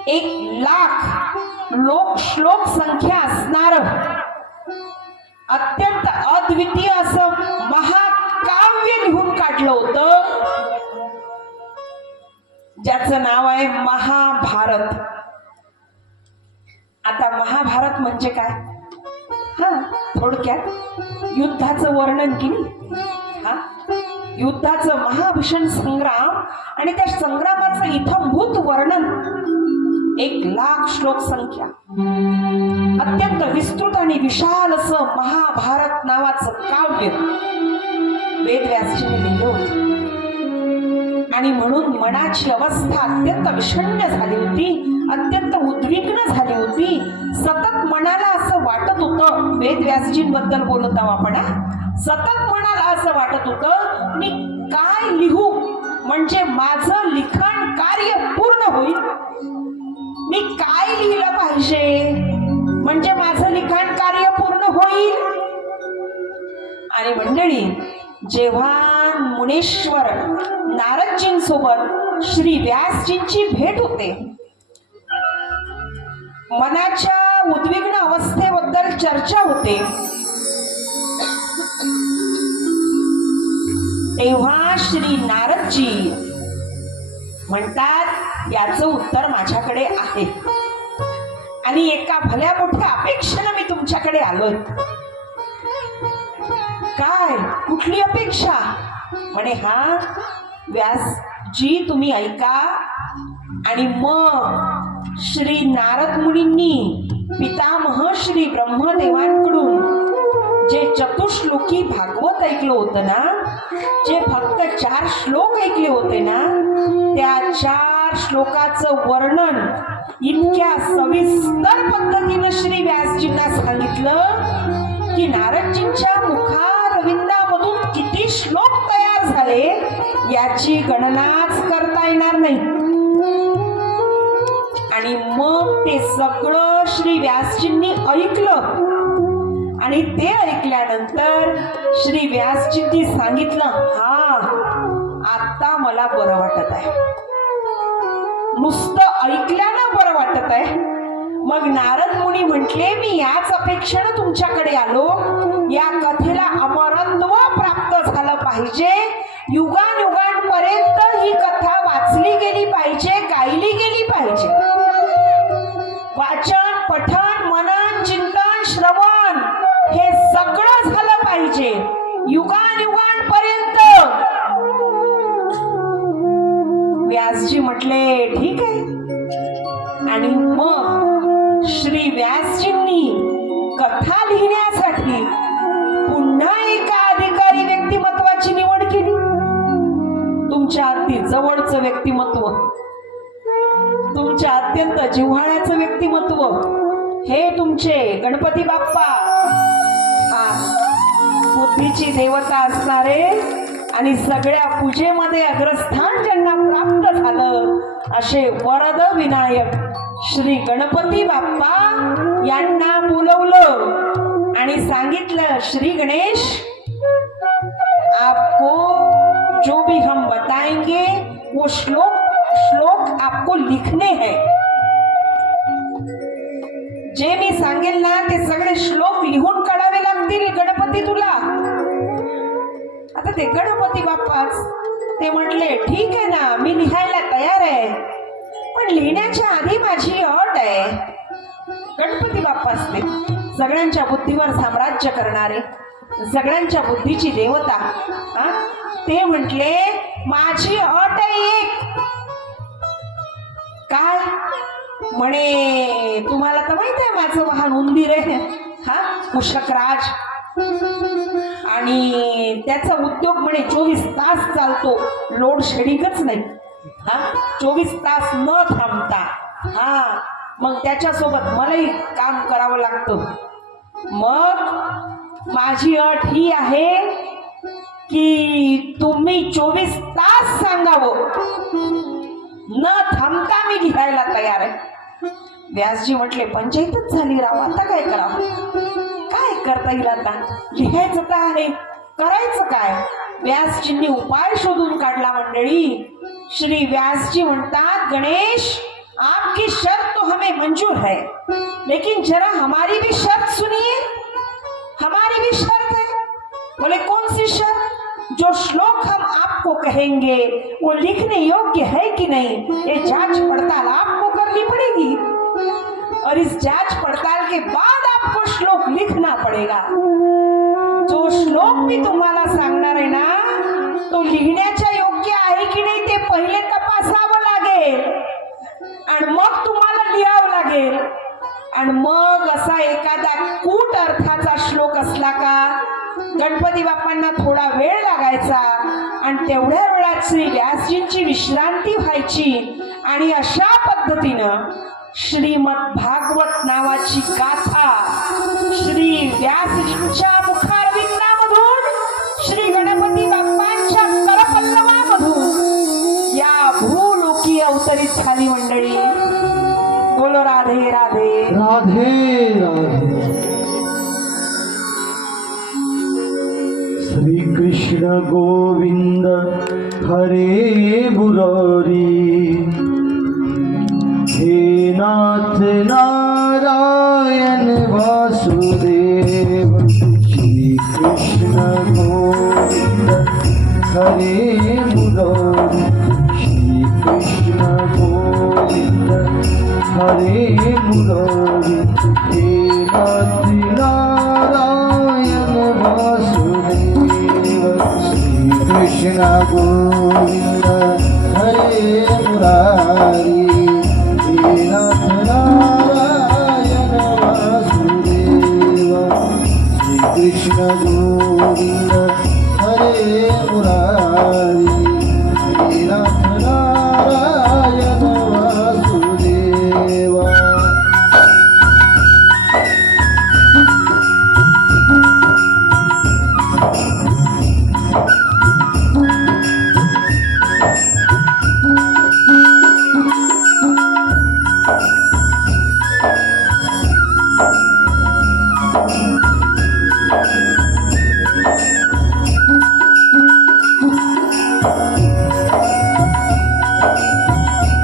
1,00,000 श्लोक संख्या असणार अत्यंत अद्वितीय असं महाकाव्य लिहून काढलं होतं, ज्याचं नाव आहे महाभारत. आता महाभारत म्हणजे काय, थोडक्यात युद्धाचं वर्णन केली, युद्धाचं महाभीषण संग्राम आणि त्या संग्रामाचं इत्थंभूत वर्णन 1,00,000 श्लोक संख्या, अत्यंत विस्तृत आणि विशाल असं महाभारत नावाचं काव्य वेदव्यासजींनी लिहिलं होतं. आणि म्हणून मनाची अवस्था अत्यंत विषण्ण झाली होती, अत्यंत उद्विग्न झाली होती. सतत मनाला असं वाटत होतं होतं, वेदव्यासजींबद्दल बोलत आहोत आपण सतत मनाला असं वाटत होतं मी काय लिहू म्हणजे माझं लिखाण कार्य पूर्ण होईल, मी काय लिहिलं पाहिजे म्हणजे माझं लिखाण कार्य पूर्ण होईल. आणि मंडळी, जेव्हा मुनेश्वर नारदजींसोबत श्री व्यासजींची भेट होते, मनाच्या उद्विग्न अवस्थेबद्दल चर्चा होते, तेव्हा श्री नारदजी म्हणतात याचं उत्तर माझ्याकडे आहे आणि एका भल्या मोठ्या अपेक्षेनं मी तुमच्याकडे आलोय. काय, कुठली अपेक्षा? म्हणे हा व्यासजी तुम्ही ऐका. आणि मग श्री नारद मुनींनी पितामह श्री ब्रह्मदेवांकडून जे चतुश्लोकी भागवत ऐकलं होतं ना, जे फक्त 4 श्लोक ऐकले होते ना, त्या 4 श्लोकाचं वर्णन इतक्या सविस्तर पद्धतीनं श्री व्यासजींना सांगितलं की नारदजींच्या मुखारविंदामधून किती श्लोक तयार झाले याची गणनाच करता येणार नाही. आणि मग ते सगळं श्री व्यासजींनी ऐकलं आणि ते ऐकल्यानंतर श्री व्यासजींनी सांगितलं हा आता मला बरं वाटत आहे. नुसतं ऐकल्यानं बरं वाटत आहे. मग नारद मुनी म्हटले मी याच अपेक्षेनं तुमच्याकडे आलो, या कथेला अमरत्व प्राप्त झालं पाहिजे, युगानुगांपर्यंत ही कथा वाचली गेली पाहिजे, गायली गेली पाहिजे. वाचन, पठन, मनन, चिंतन, श्रवण हे सगळं झालं पाहिजे युगानुगांपर्यंत. व्यासजी म्हटले ठीक आहे. आणि मग श्री व्यासजींनी कथा लिहिण्यासाठी पुन्हा एका अधिकारी व्यक्तिमत्वाची निवड केली. तुमच्या अगदी जवळचं व्यक्तिमत्व, तुमच्या अत्यंत जिव्हाळ्याचं व्यक्तिमत्व हे तुमचे गणपती बाप्पा, बुद्धीची देवता असणारे आणि सगळ्या पूजेमध्ये अग्रस्थान ज्यांना प्राप्त झालं असे वरद विनायक श्री गणपती बाप्पा यांना बोलवलं आणि सांगितलं श्री गणेश आपको जो भी हम बताएंगे वो श्लोक आपको लिखने हैं. जे मी सांगेल ना ते सगळे श्लोक लिहून काढावे लागतील गणपती तुला. आता ते गणपती बाप्पाच ते म्हटले ठीक आहे ना मी लिहायला तयार आहे, पण लिहिण्याच्या आधी माझी अट आहे. गणपती बाप्पाच ते सगळ्यांच्या बुद्धीवर साम्राज्य करणारे, सगळ्यांच्या बुद्धीची देवता. ते म्हटले माझी अट आहे एक. काय? म्हणे तुम्हाला तर माहित आहे माझं वाहन उंदीर आहे, मूषकराज, आणि त्याचा उद्योग म्हणे 24 तास चालतो, लोड शेडिंगच नाही, 24 तास न थांबता. मग त्याच्यासोबत मलाही काम करावं लागतं. मग माझी अट ही आहे की तुम्ही 24 तास सांगावं, न थांबता मी लिहायला तयार आहे. व्यासजी म्हटले पंचायतच झाली राव, आता काय करावं, काय करता येईल, आता लिहायचं तर आहे, करायचं काय. व्यासजींनी उपाय शोधून काढला. मंडळी, श्री व्यासजी म्हणतात गणेश आपकी शर्त तो हमें मंजूर है, लेकिन जरा हमारी भी शर्त सुनिए. हमारी भी शर्त है. बोले कौन सी शर्त? जो श्लोक हम आपको कहेंगे वो लिखने योग्य है कि नहीं, ये जांच पड़ताल आपको करनी पड़ेगी, और इस जांच पड़ताल के बाद आपको श्लोक लिखना पड़ेगा. जो श्लोक मी तुम्हाला सांगणार आहे ना तो लिहिण्याच्या योग्य आहे की नाही ते पहिले तपासावं लागेल आणि मग तुम्हाला लिहावं लागेल. आणि मग असा एखादा कूट अर्थाचा श्लोक असला का गणपती बाप्पांना थोडा वेळ लागायचा आणि तेवढ्या वेळात श्री व्यासजींची विश्रांती व्हायची. आणि अशा पद्धतीनं श्रीमद भागवत नावाची गाथा श्री व्यासजींच्या मुखारविंदामधून श्री गणपती बाप्पांच्या करपल्लवामधून या भूलोकी अवतरित झाली मंडळी. बोलो राधे राधे. राधे राधे. श्री कृष्ण गोविंद हरे मुरारी, हे नाथ नारायण वासुदेव. श्री कृष्ण गोविंद हरे मुरारी, श्री कृष्ण गोविंद हरे मुरारी, हे नाथ नारायण वासुदेव. श्री कृष्ण गोविंद हरे मुरारी, हे नाथ नारायण वासुदेव. श्री कृष्ण गोविंद हरे मुरारी, हे नाथ नारायण वासुदेव. कृष्ण गोविंद हरे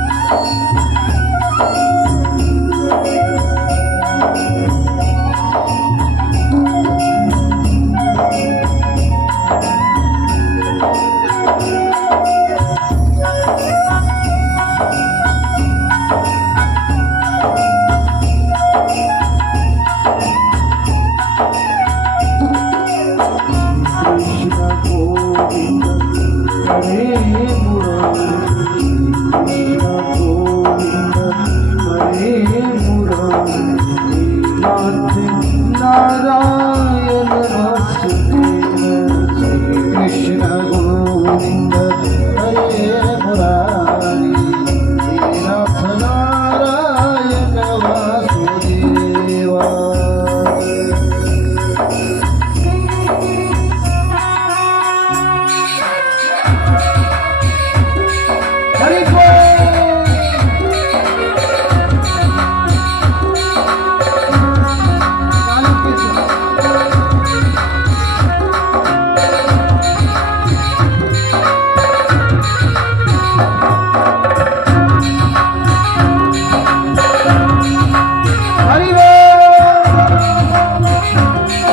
मुरारी, हे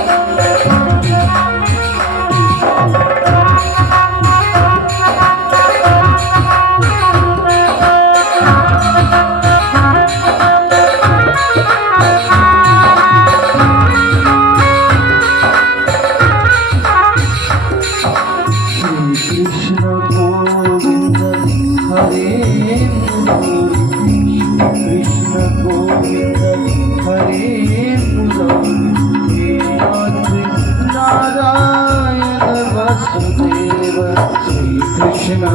नाथ नारायण वासुदेव. कृष्ण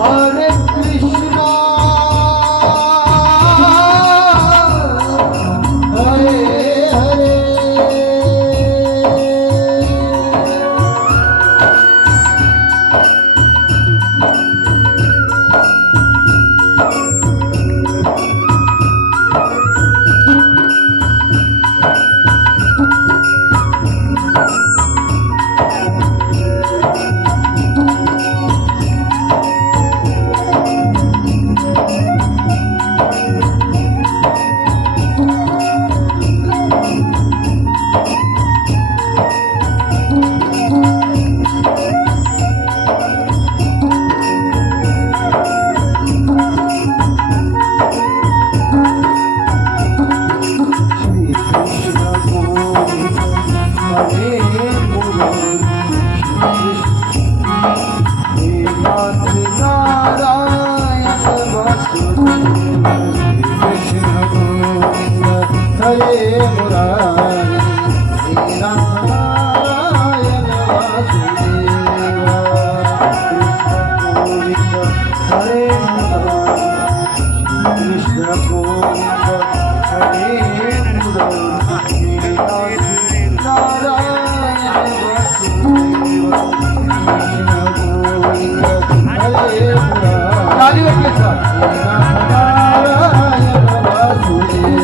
हरे कृष्ण हरे हरे. नाथ कृष्ण गोविंद हरे मुरारी हे नाथ नारायण वासुदेवा कृष्ण गोविंद हरे मुरारी हे नाथ नारायण वासुदेवा कृष्ण गोविंद हरे मुरारी नारायण वासुदेवा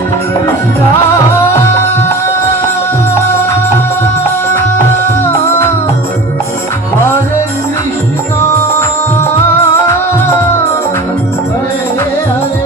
हरे कृष्णा हरे हरे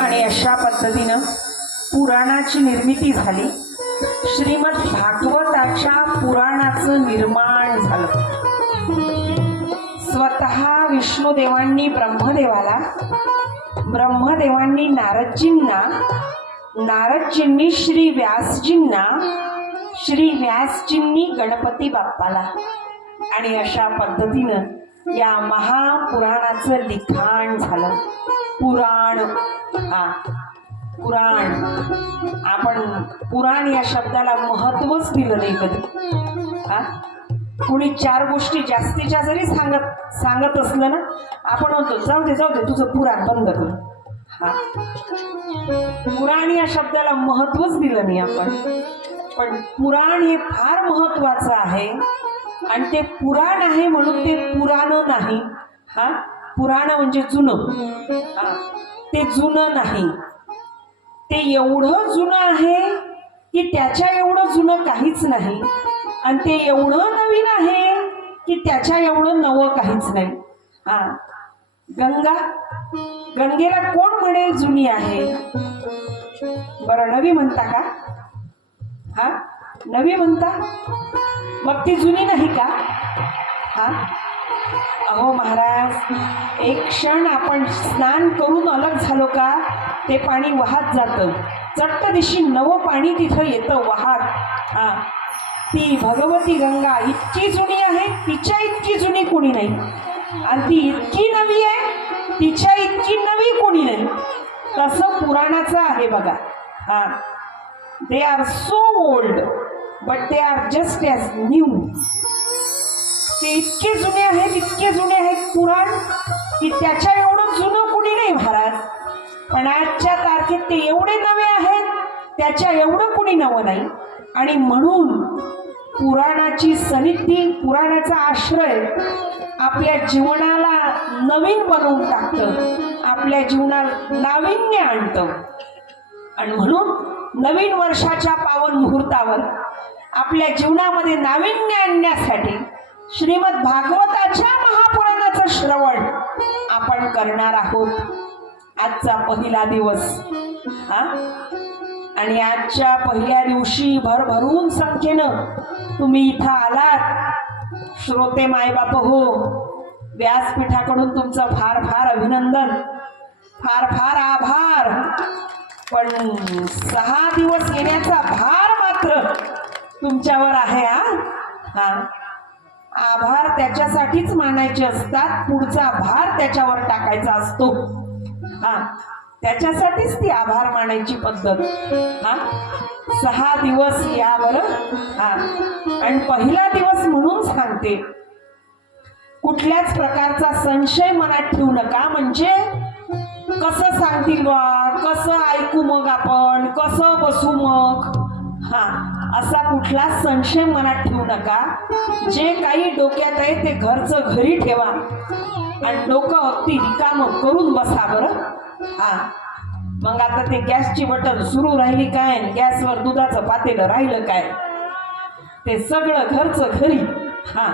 आणि अशा पद्धतीनं पुराणाची निर्मिती झाली. श्रीमद भागवताच्या पुराणाचं निर्माण झालं. स्वतः विष्णुदेवांनी ब्रह्मदेवाला, ब्रह्मदेवांनी नारदजींना, नारदजींनी श्री व्यासजींना, श्री व्यासजींनी गणपती बाप्पाला. आणि अशा पद्धतीनं या महापुराणाचं लिखाण झालं. पुराण, पुराण, आपण पुराण या शब्दाला महत्वच दिलं नाही कधी. कुणी चार गोष्टी जास्तीच्या जरी सांगत असलं ना, आपण म्हणतो जाऊ दे तुझं पुराण बंद कर. पुराण या शब्दाला महत्वच दिलं नाही आपण. पण पुराण हे फार महत्वाचं आहे. आणि ते पुराण आहे म्हणून ते पुराण नाही. पुराण म्हणजे जुनं. ते जुनं नाही, ते एवढं जुनं आहे की त्याच्या एवढं जुनं काहीच नाही. आणि ते एवढं नवीन आहे की त्याच्या एवढं नवं काहीच नाही. गंगा, गंगेला कोण म्हणेल जुनी आहे? बरं, नवी म्हणता का? नवी म्हणता, मग ती जुनी नाही का? अहो महाराज, एक क्षण आपण स्नान करून अलग झालो का ते पाणी वाहत जातं. चट्ट दिशी नवं पाणी तिथं येतं वाहत. ती भगवती गंगा इतकी जुनी आहे, तिच्या इतकी जुनी कोणी नाही. आणि ती इतकी नवी आहे, तिच्या इतकी नवी कोणी नाही. तसं पुराणाचं आहे बघा. They are so old but they are just as new. ते इतके जुने आहेत, इतके जुने आहेत पुराण की त्याच्या एवढं जुनं कुणी नाही महाराज. पण आजच्या तारखेत ते एवढे नवे आहेत, त्याच्या एवढं कुणी नवं नाही. आणि म्हणून पुराणाची सनिधी, पुराणाचा आश्रय आपल्या जीवनाला नवीन बनवून टाकतं, आपल्या जीवनात नाविन्य आणतं. आणि म्हणून नवीन वर्षाच्या पावन मुहूर्तावर आपल्या जीवनामध्ये नाविन्य आणण्यासाठी श्रीमद भागवताच्या महापुराणाचं श्रवण आपण करणार आहोत. आजचा पहिला दिवस. आणि आजच्या पहिल्या दिवशी भरभरून संख्येनं तुम्ही इथं आलात. श्रोते मायबाप हो, व्यासपीठाकडून तुमचं फार फार अभिनंदन, फार फार आभार. पण 6 दिवस येण्याचा भार मात्र तुमच्यावर आहे. आभार त्याच्यासाठीच मानायचे असतात, पुढचा भार त्याच्यावर टाकायचा असतो. त्याच्यासाठीच ती आभार मानायची पद्धत. 6 दिवस यावर. आणि पहिला दिवस म्हणून सांगते, कुठल्याच प्रकारचा संशय मनात ठेवू नका. म्हणजे कसं सांगतील बा, कसं ऐकू मग आपण, कसं बसू मग, असा कुठला संशय मनात ठेवू नका. जे काही डोक्यात आहे ते घरचं घरी ठेवा आणि डोकं अगदी रिकामं करून बसा बरं. मग आता ते गॅसची बटन सुरू राहिली काय, गॅसवर दुधाचं पातेलं राहिलं काय, ते सगळं घरचं घरी. हा,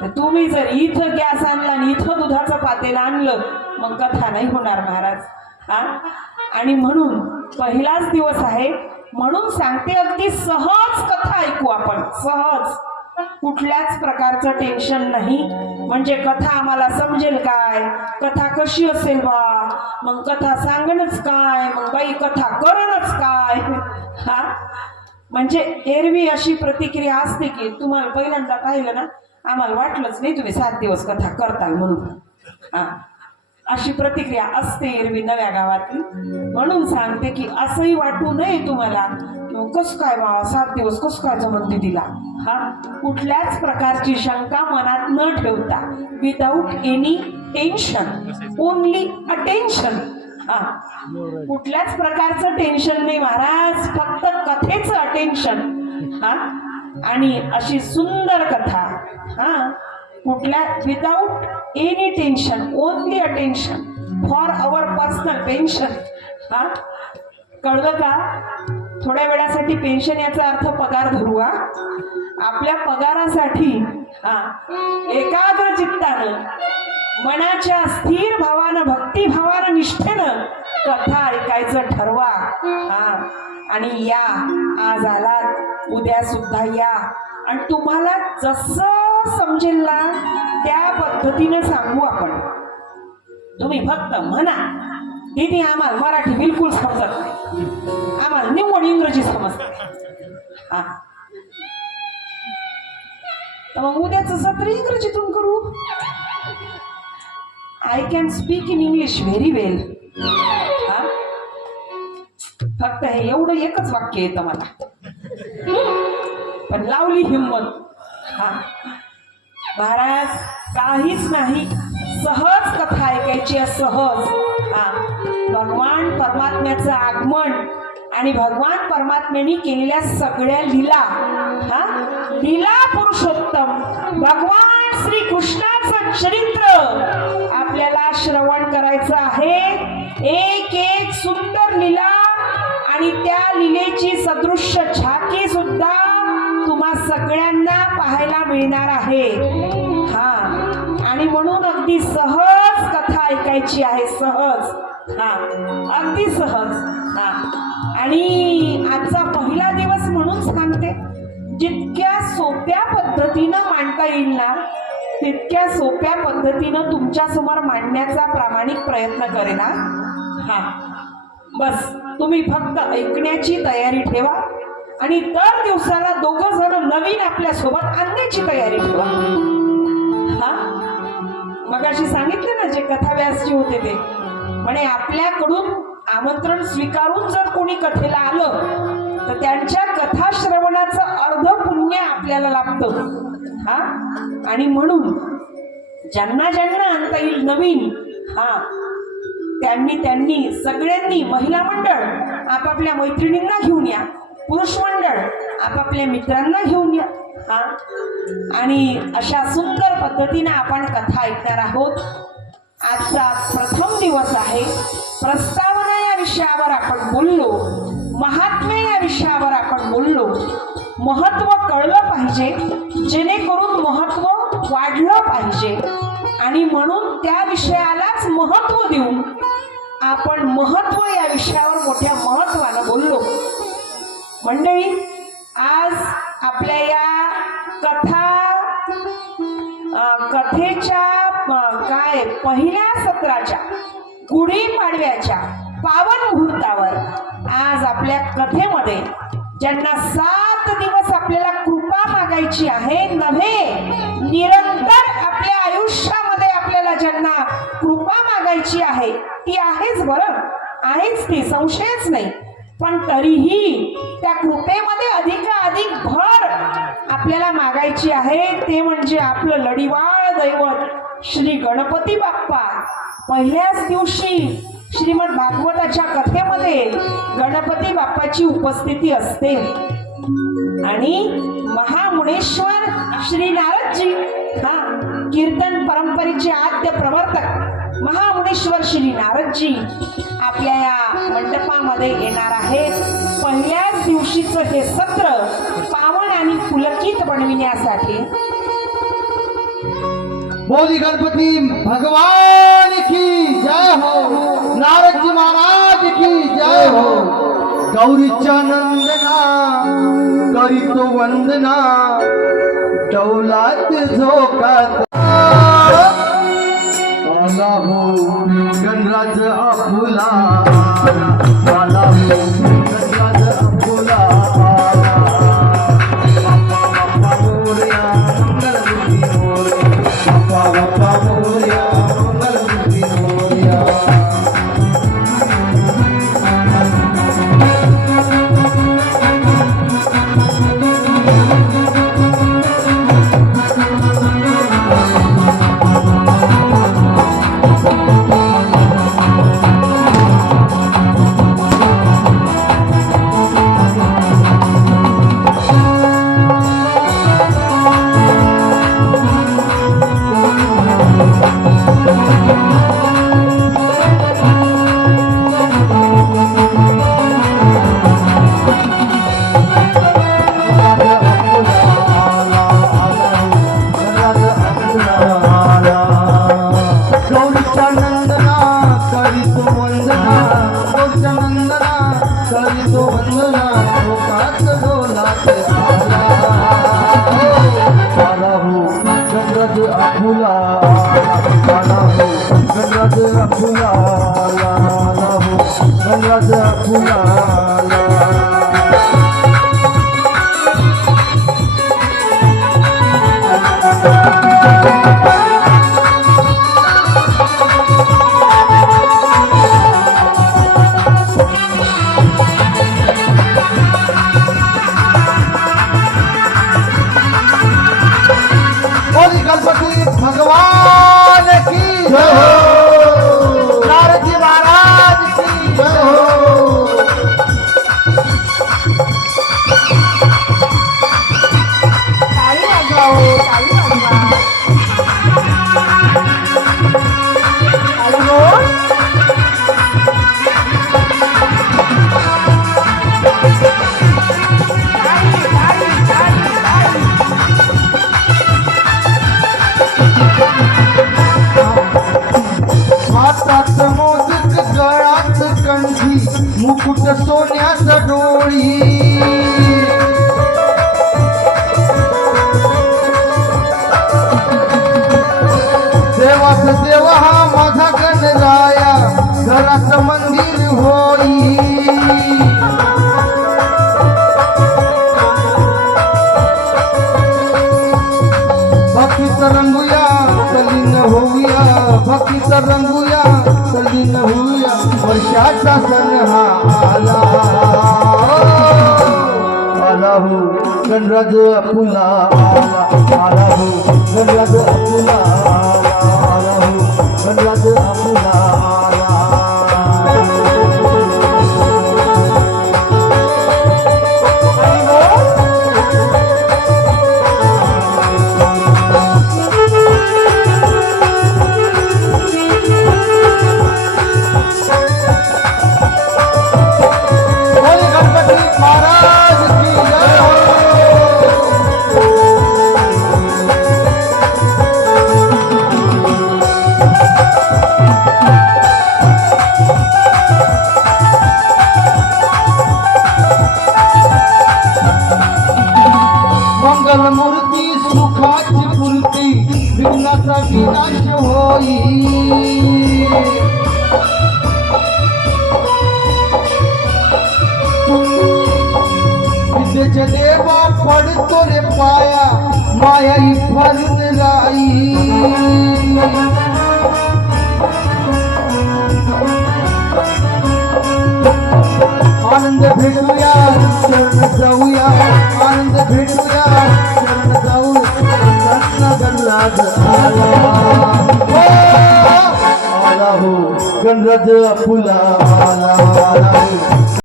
तर तुम्ही जर इथं गॅस आणला आणि इथं दुधाचं पातेल आणलं मग कथा नाही होणार महाराज. हा, आणि म्हणून पहिलाच दिवस आहे म्हणून सांगते, अगदी सहज कथा ऐकू आपण, सहज, कुठल्याच प्रकारचं टेन्शन नाही. म्हणजे कथा आम्हाला समजेल काय, कथा कशी असेल बा, मग कथा सांगणच काय, मग बाई कथा करणच काय. हा, म्हणजे एरवी अशी प्रतिक्रिया असते की तुम्हाला पहिल्यांदा पाहिलं ना आम्हाला वाटलंच नाही तुम्ही 7 दिवस कथा करताल म्हणून. हा, अशी प्रतिक्रिया असते एरवी नव्या गावातली. म्हणून सांगते की असंही वाटू नये तुम्हाला कस काय बा 7 दिवस कस काय जमत दिला. हा, कुठल्याच प्रकारची शंका मनात न ठेवता, without any tension, only attention. हा, कुठल्याच प्रकारचं टेन्शन नाही महाराज, फक्त कथेचं अटेन्शन. हा, आणि अशी सुंदर कथा. हा, कुठल्या without any tension, only attention for our personal pension. हा, कळलं का? थोड्या वेळासाठी पेन्शन याचा अर्थ पगार धरू. हा, आपल्या पगारासाठी हा एकाग्र चित्तानं, मनाच्या स्थिर भावानं, भक्तिभावानं, निष्ठेनं कथा ऐकायचं ठरवा. हा, आणि या, आज आलात उद्या सुद्धा या, आणि तुम्हाला जसं समजेल ना त्या पद्धतीनं सांगू आपण. तुम्ही फक्त म्हणा दीदी आम्हाला मराठी बिलकुल समजत नाही, आम्हाला निव्वळ इंग्रजी समजते. हा, तर मग उद्याचं सत्र इंग्रजीतून करू. I can speak in English very well. हा, फक्त हे एवढं एकच वाक्य येतं मला, पण लावली हिंमत. हा, महाराज काहीच नाही, सहज कथा ऐकायची आहे, सहज. हा, भगवान परमात्म्याचं आगमन आणि भगवान परमात्म्याने केलेल्या सगळ्या लीला. हा, लीला पुरुषोत्तम भगवान श्री कृष्णाचं चरित्र आपल्याला श्रवण करायचं आहे. एक एक सुंदर लीला आणि त्या लीलेची सदृश्य झाकी सुद्धा तुम्हा सगळ्यांना पाहायला मिळणार आहे. हा, आणि म्हणून अगदी सहज कथा ऐकायची आहे, सहज. हा, अगदी सहज. हा, आणि आजचा पहिला दिवस म्हणून सांगते, जितक्या सोप्या पद्धतीनं मांडता येईल ना तितक्या सोप्या पद्धतीनं तुमच्या समोर मांडण्याचा प्रामाणिक प्रयत्न करेन. हा, बस तुम्ही फक्त ऐकण्याची तयारी ठेवा आणि दर दिवसाला 2 जण नवीन आपल्या सोबत आणण्याची तयारी ठेवा. हा, मगाशी सांगितलं ना जे कथाव्यासजी होते ते म्हणे आपल्याकडून आमंत्रण स्वीकारून जर कोणी कथेला आलं तर त्यांच्या कथा श्रवणाचं अर्ध पुण्य आपल्याला लाभतं. हा, आणि म्हणून ज्यांना ज्यांना आणता येईल नवीन, हा, त्यांनी सगळ्यांनी, महिला मंडळ आपापल्या मैत्रिणींना घेऊन या, पुरुष मंडळ आपापल्या मित्रांना घेऊन या. हा, आणि अशा सुंदर पद्धतीने आपण कथा ऐकणार आहोत. आजचा प्रथम दिवस आहे. प्रस्तावना या विषयावर आपण बोललो, महात्म्य या विषयावर आपण बोललो. महत्व कळलं पाहिजे जेणेकरून महत्व वाढलं पाहिजे, आणि म्हणून त्या विषयालाच महत्व देऊन आपण महत्व या विषयावर मोठ्या महत्वानं बोललो. मंडळी, आज आपल्या या कथेच्या काय पहिल्या सत्राच्या गुढीपाडव्याच्या पावन मुहूर्तावर आज आपल्या कथेमध्ये ज्यांना 7 दिवस आपल्याला कृपा मागायची आहे, नव्हे निरंतर आपल्या आयुष्यामध्ये आपल्याला ज्यांना कृपा मागायची आहे ती आहेच, बरं आहेच, ती संशयच नाही. पण तरीही त्या कृपेमध्ये अधिकाधिक भर आपल्याला मागायची आहे. ते म्हणजे आपलं लढीवाळ दैवत श्री गणपती बाप्पा. पहिल्याच दिवशी श्रीमद भागवताच्या कथेमध्ये गणपती बाप्पाची उपस्थिती असते आणि महामुनेश्वर श्री नारदजी, हा, कीर्तन परंपरेचे आद्य प्रवर्तक महामुनेश्वर श्री नारदजी आपल्या या मंडपामध्ये येणार आहेत. पहिल्याच दिवशीचं हे सत्र पावन आणि पुलकित बनविण्यासाठी. बोली गणपती भगवान की जय हो, नारद जी महाराज की जय हो. गौरीच्या नंदना करीतो वंदना, डौलात झोकात आला हो गणराज आपुला, आला हो गणराज आपुला. बाप्पा मोरया मंगलमूर्ती मोरया, बाप्पा मोरया मंगलमूर्ती मोरया. भगवान की जय हो, नारद जी महाराज की जय हो. टाळी वाजवा हो, टाळी वाजवा. टाळी हो. टाळी, टाळी, टाळी, टाळी. हातात मोदक गळ्यात कंठी, मुकुट सोन्याचा डोळी. देवाच देव हा माझा गणराया, घराच मंदिर होई. भक्तीच रंगूया तल्लीन होऊया, भक्तीच रंगूया तल्लीन होऊया. वर्षाचा सण हा आला, आला हो गणराज आपुला, आला हो गणराज आपुला, आला हो गणराज आपुला. मंगलमूर्ती सुखाची पूर्ती, विघ्नाचा विनाश होई. विद्येचे देवा पडतो रे पाया, मायाई फरून राई. आनंद भेटूया शरण जाऊया, आनंद भेटूया शरण जाऊ. गणराज आला, आला हो गणराज आपुला, आला हो